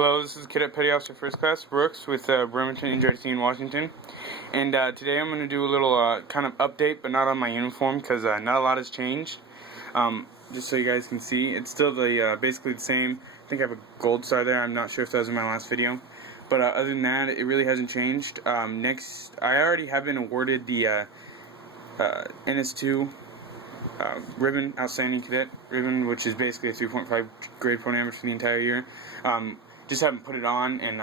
Hello, this is Cadet Petty Officer First Class Brooks with Bremerton NJRC in Washington. And today I'm going to do a little kind of update, but not on my uniform because not a lot has changed. Just so you guys can see, it's still basically the same. I think I have a gold star there. I'm not sure if that was in my last video. But other than that, it really hasn't changed. Next, I already have been awarded the NS2 ribbon, Outstanding Cadet ribbon, which is basically a 3.5 grade point average for the entire year. Just haven't put it on, and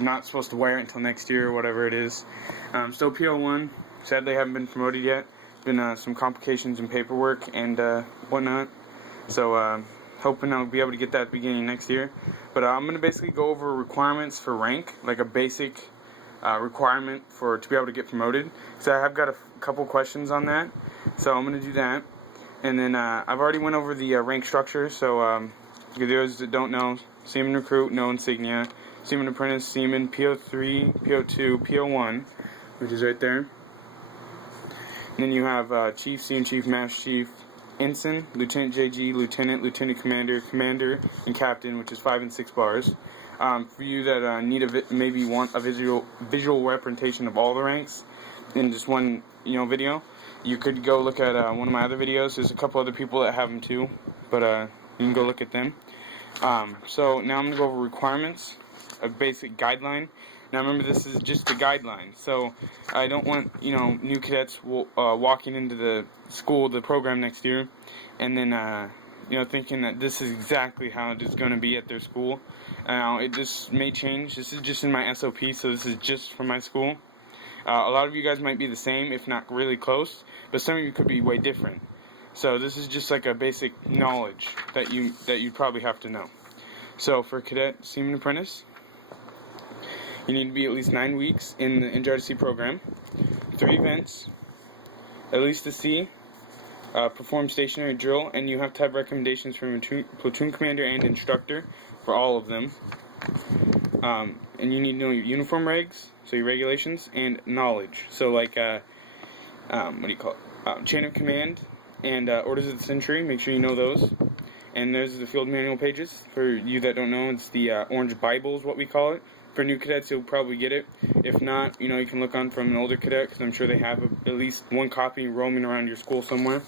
not supposed to wear it until next year or whatever it is. Still PO1. Sadly, I haven't been promoted yet. Been some complications in paperwork and whatnot. So hoping I'll be able to get that beginning next year. But I'm going to basically go over requirements for rank, like a basic requirement to be able to get promoted. So I have got a couple questions on that. So I'm going to do that. And then I've already went over the rank structure. So for those that don't know, Seaman Recruit, no insignia. Seaman Apprentice, Seaman, PO3, PO2, PO1, which is right there. And then you have Chief, Senior Chief, Master Chief, Ensign, Lieutenant JG, Lieutenant, Lieutenant Commander, Commander, and Captain, which is 5 and 6 bars. For you that maybe want a visual representation of all the ranks in just one video, you could go look at one of my other videos. There's a couple other people that have them too, but you can go look at them. So now I'm going to go over requirements, a basic guideline. Now remember, this is just a guideline, so I don't want new cadets walking into the school, the program next year, and then thinking that this is exactly how it is going to be at their school. Now this may change. This is just in my SOP, so this is just for my school. A lot of you guys might be the same, if not really close, but some of you could be way different. So this is just like a basic knowledge that you probably have to know. So for Cadet Seaman Apprentice, you need to be at least 9 weeks in the NJRC program, 3 events, at least a C, perform stationary drill, and you have to have recommendations from your platoon commander and instructor for all of them. And you need to know your uniform regs, so your regulations, and knowledge. So like, chain of command and orders of the century, make sure you know those. And there's the field manual pages. For you that don't know, it's the Orange Bible is what we call it. For new cadets, you'll probably get it. If not, you can look on from an older cadet, because I'm sure they have at least one copy roaming around your school somewhere.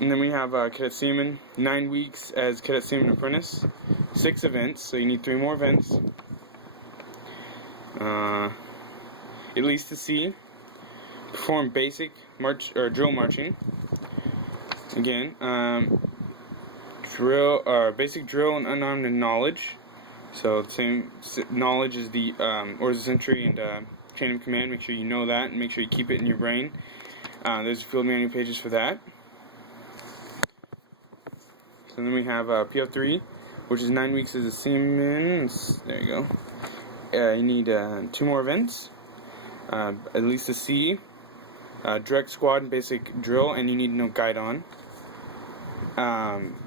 And then we have Cadet Seaman, 9 weeks as Cadet Seaman Apprentice, 6 events, so you need 3 more events. At least a C. Perform basic drill marching. Again, basic drill and unarmed and knowledge. So the same knowledge as the orders of century and chain of command. Make sure you know that and make sure you keep it in your brain. There's field manual pages for that. So then we have PO3, which is 9 weeks as a seaman. There you go. You need 2 more events. At least a C. Direct squad and basic drill, and you need to know guide on.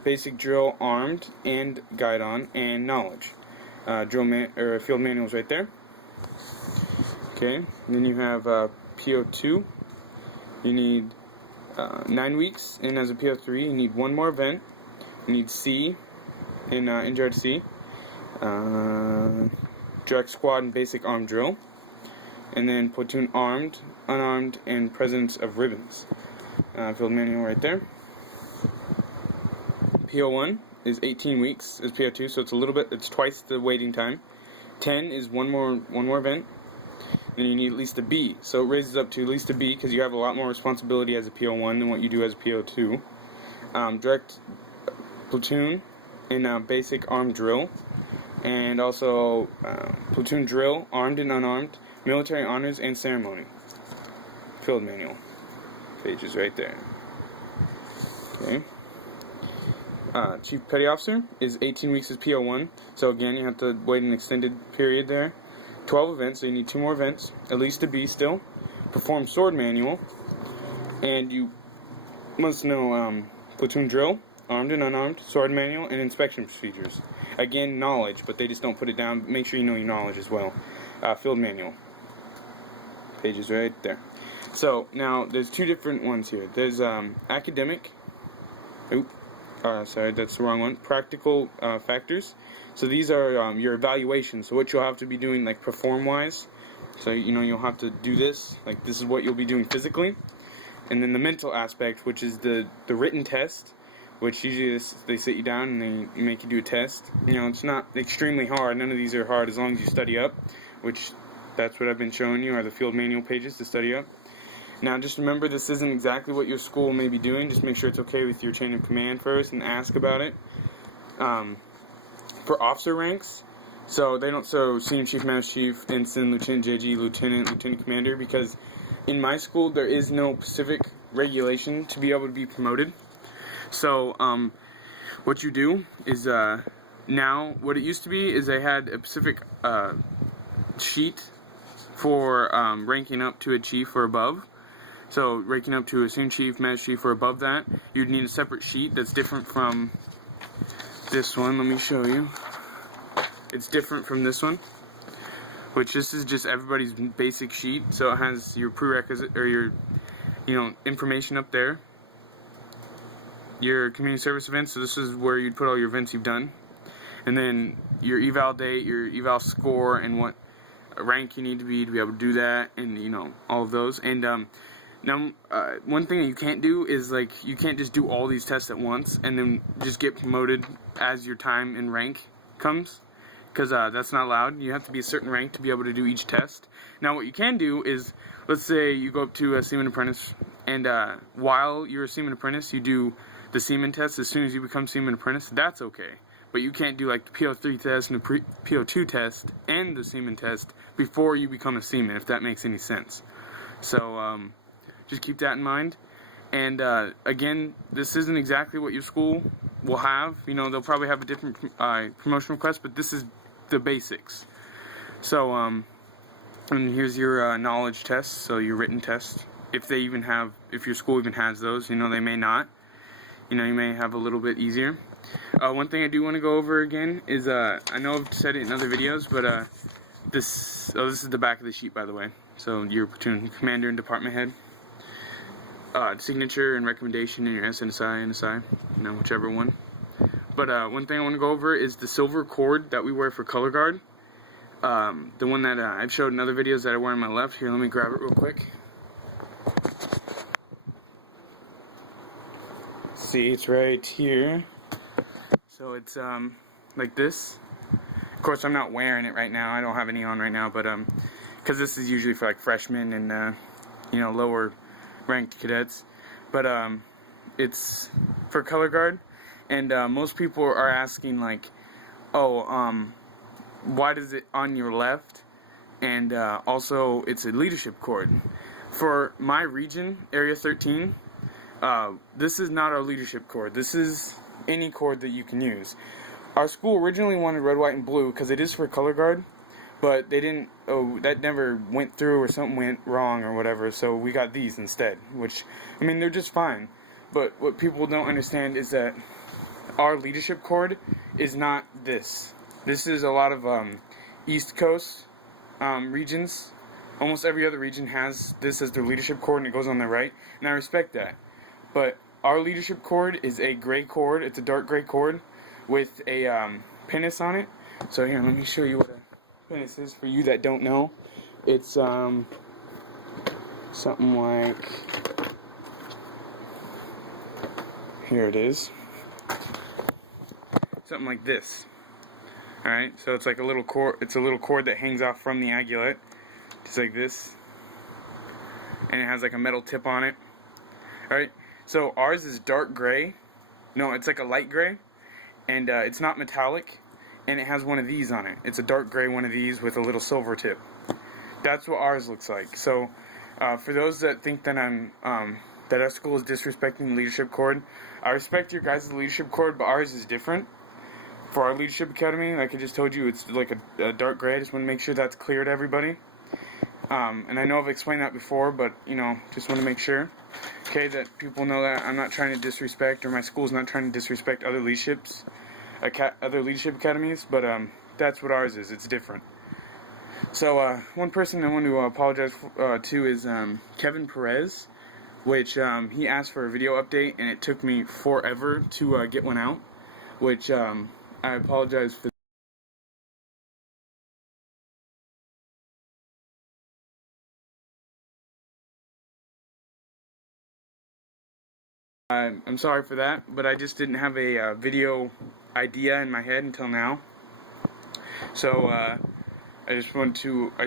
Basic drill, armed and guide on, and knowledge. Field manuals right there. Okay, and then you have PO2. You need 9 weeks, and as a PO3, you need 1 more event. You need C in NJRC. Direct squad and basic armed drill. And then platoon armed, unarmed, and presence of ribbons. Field manual right there. PO1 is 18 weeks as PO2, so it's twice the waiting time. 10 is one more event. Then you need at least a B, so it raises up to at least a B because you have a lot more responsibility as a PO1 than what you do as a PO2. Direct platoon and basic armed drill, and also platoon drill, armed and unarmed, military honors and ceremony. Field manual pages right there. Okay. Chief Petty Officer is 18 weeks as PO1, so again you have to wait an extended period there. 12 events, so you need 2 more events, at least a B still. Perform sword manual, and you must know platoon drill, armed and unarmed, sword manual, and inspection procedures. Again, knowledge, but they just don't put it down. Make sure you know your knowledge as well. Field manual pages right there. So now there's 2 different ones here. There's academic sorry, that's the wrong one. Practical factors. So these are your evaluations. So what you'll have to be doing, like perform-wise. So you'll have to do this. Like this is what you'll be doing physically. And then the mental aspect, which is the written test, which usually they sit you down and they make you do a test. It's not extremely hard. None of these are hard as long as you study up, which that's what I've been showing you are the field manual pages to study up. Now just remember, this isn't exactly what your school may be doing. Just make sure it's okay with your chain of command first and ask about it. For officer ranks, so they don't show Senior Chief, Master Chief, Ensign, Lieutenant, JG, Lieutenant Commander, because in my school there is no specific regulation to be able to be promoted. So what you do is now what it used to be is they had a specific sheet for ranking up to a chief or above. So ranking up to a Senior Chief, Master Chief, or above that, you'd need a separate sheet that's different from this one. Let me show you. It's different from this one, which this is just everybody's basic sheet. So it has your prerequisite or your information up there. Your community service events. So this is where you'd put all your events you've done, and then your eval date, your eval score, and what rank you need to be able to do that, and all of those. And now one thing you can't do is you can't just do all these tests at once and then just get promoted as your time and rank comes, because that's not allowed. You have to be a certain rank to be able to do each test. Now what you can do is, let's say you go up to a Seaman Apprentice, and while you're a Seaman Apprentice you do the Seaman test. As soon as you become Seaman Apprentice, that's okay. But you can't do like the PO3 test and the PO2 test and the Seaman test before you become a Seaman, if that makes any sense. So just keep that in mind. And again, this isn't exactly what your school will have. They'll probably have a different promotion request, but this is the basics. So and here's your knowledge test, so your written test. If your school even has those, they may not. You may have a little bit easier. One thing I do want to go over again is, I know I've said it in other videos, but this is the back of the sheet, by the way. So your platoon commander and department head, signature and recommendation, and your SNSI, NSI, whichever one. But one thing I want to go over is the silver cord that we wear for color guard. The one that I've showed in other videos that I wear on my left. Here, let me grab it real quick. See, it's right here. So it's like this. Of course, I'm not wearing it right now. I don't have any on right now, but because this is usually for like freshmen and lower ranked cadets. But it's for color guard, and most people are asking like, why does it on your left? And also, it's a leadership cord. For my region, Area 13. This is not our leadership cord. This is any cord that you can use. Our school originally wanted red, white, and blue because it is for color guard, but they didn't. That never went through, or something went wrong or whatever. So we got these instead. Which, they're just fine. But what people don't understand is that our leadership cord is not this. This is a lot of East Coast regions. Almost every other region has this as their leadership cord, and it goes on their right. And I respect that. But our leadership cord is a gray cord. It's a dark gray cord with a pinnace on it. So here, let me show you what a pinnace is for you that don't know. It's something like, here it is. Something like this. Alright, so it's like a little cord. It's a little cord that hangs off from the agulette, just like this. And it has like a metal tip on it. Alright. So ours is dark gray. No, it's like a light gray, and it's not metallic, and it has one of these on it. It's a dark gray one of these with a little silver tip. That's what ours looks like. So for those that think that that our school is disrespecting the leadership cord, I respect your guys' leadership cord, but ours is different. For our leadership academy, like I just told you, it's like a dark gray. I just want to make sure that's clear to everybody. And I know I've explained that before, but just want to make sure, okay, that people know that I'm not trying to disrespect, or my school's not trying to disrespect other leadership academies, but that's what ours is. It's different. So one person I want to apologize to is Kevin Perez. which he asked for a video update, and it took me forever to get one out, which I apologize for. I'm sorry for that, but I just didn't have a video idea in my head until now. So I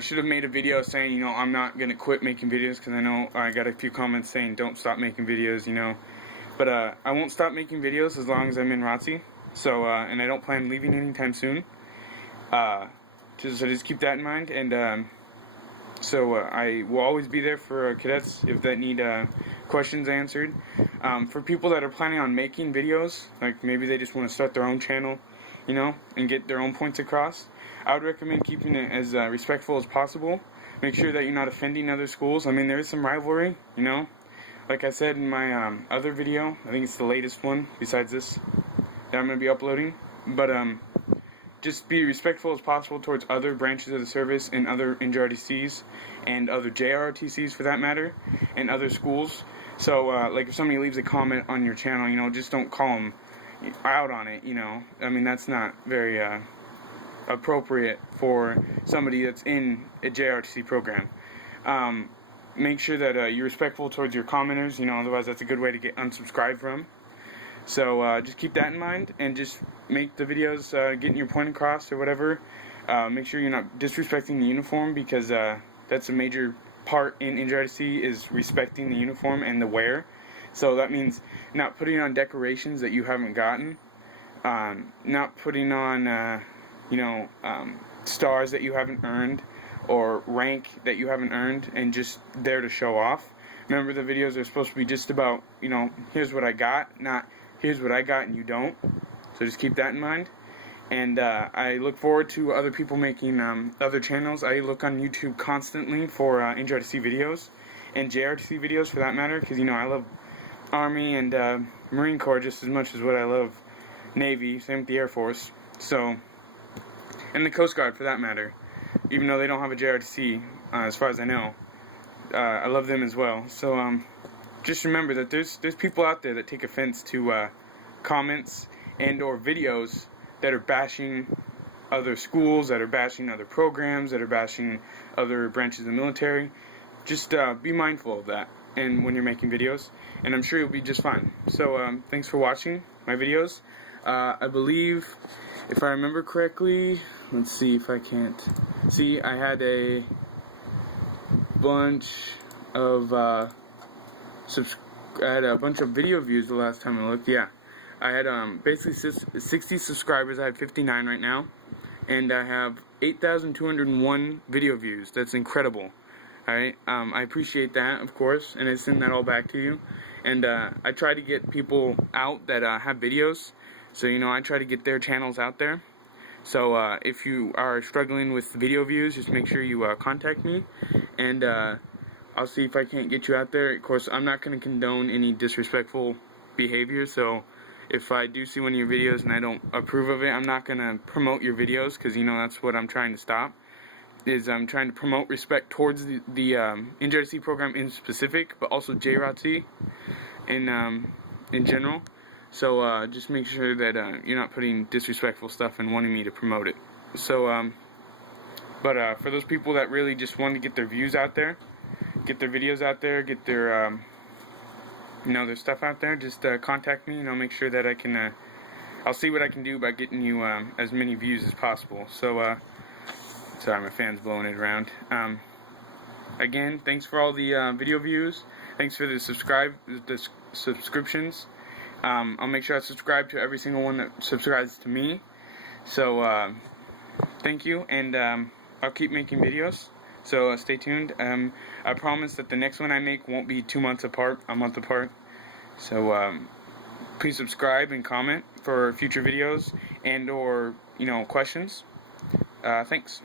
should have made a video saying, you know, I'm not going to quit making videos, because I know I got a few comments saying don't stop making videos, you know. But I won't stop making videos as long as I'm in ROTC. So, and I don't plan leaving anytime soon. Just keep that in mind. And so I will always be there for cadets if that need questions answered. For people that are planning on making videos, like maybe they just want to start their own channel, you know, and get their own points across, I would recommend keeping it as respectful as possible. Make sure that you're not offending other schools. I mean, there is some rivalry, you know. Like I said in my other video, I think it's the latest one besides this that I'm going to be uploading. But just be respectful as possible towards other branches of the service and other NJROTCs and other JROTCs for that matter, and other schools. So like if somebody leaves a comment on your channel, you know, just don't call them out on it, you know. I mean, that's not very appropriate for somebody that's in a JROTC program. Make sure that you're respectful towards your commenters, you know, otherwise that's a good way to get unsubscribed from. So just keep that in mind, and just make the videos getting your point across or whatever. Make sure you're not disrespecting the uniform, because that's a major part in NJROTC, is respecting the uniform and the wear. So that means not putting on decorations that you haven't gotten, not putting on stars that you haven't earned, or rank that you haven't earned, and just there to show off. Remember, the videos are supposed to be just about, you know, here's what I got, not here's what I got and you don't. So just keep that in mind. And I look forward to other people making other channels. I look on YouTube constantly for NJROTC videos, and JROTC videos for that matter, because, you know, I love Army and Marine Corps just as much as what I love Navy, same with the Air Force. So, and the Coast Guard for that matter, even though they don't have a JROTC, as far as I know. I love them as well. So just remember that there's people out there that take offense to comments and or videos that are bashing other schools, that are bashing other programs, that are bashing other branches of the military. Just be mindful of that, and when you're making videos, and I'm sure you'll be just fine. So thanks for watching my videos. I believe, if I remember correctly, let's see if I can't see, I had a bunch of video views the last time I looked. Yeah, I had basically 60 subscribers. I have 59 right now, and I have 8,201 video views. That's incredible. Alright, I appreciate that, of course, and I send that all back to you. And I try to get people out that have videos, so, you know, I try to get their channels out there. So if you are struggling with video views, just make sure you contact me, and I'll see if I can't get you out there. Of course, I'm not going to condone any disrespectful behavior, so if I do see one of your videos and I don't approve of it, I'm not going to promote your videos, because, you know, that's what I'm trying to stop. I'm trying to promote respect towards the NJROTC program in specific, but also JROTC in general. So just make sure that you're not putting disrespectful stuff and wanting me to promote it. So, but for those people that really just want to get their views out there, get their videos out there, get their their stuff out there, just contact me, and I'll make sure that I can. I'll see what I can do about getting you as many views as possible. So, sorry, my fan's blowing it around. Again, thanks for all the video views. Thanks for the subscriptions. I'll make sure I subscribe to every single one that subscribes to me. So, thank you, and I'll keep making videos. So stay tuned. I promise that the next one I make won't be 2 months apart, a month apart. So please subscribe and comment for future videos and or questions. Thanks.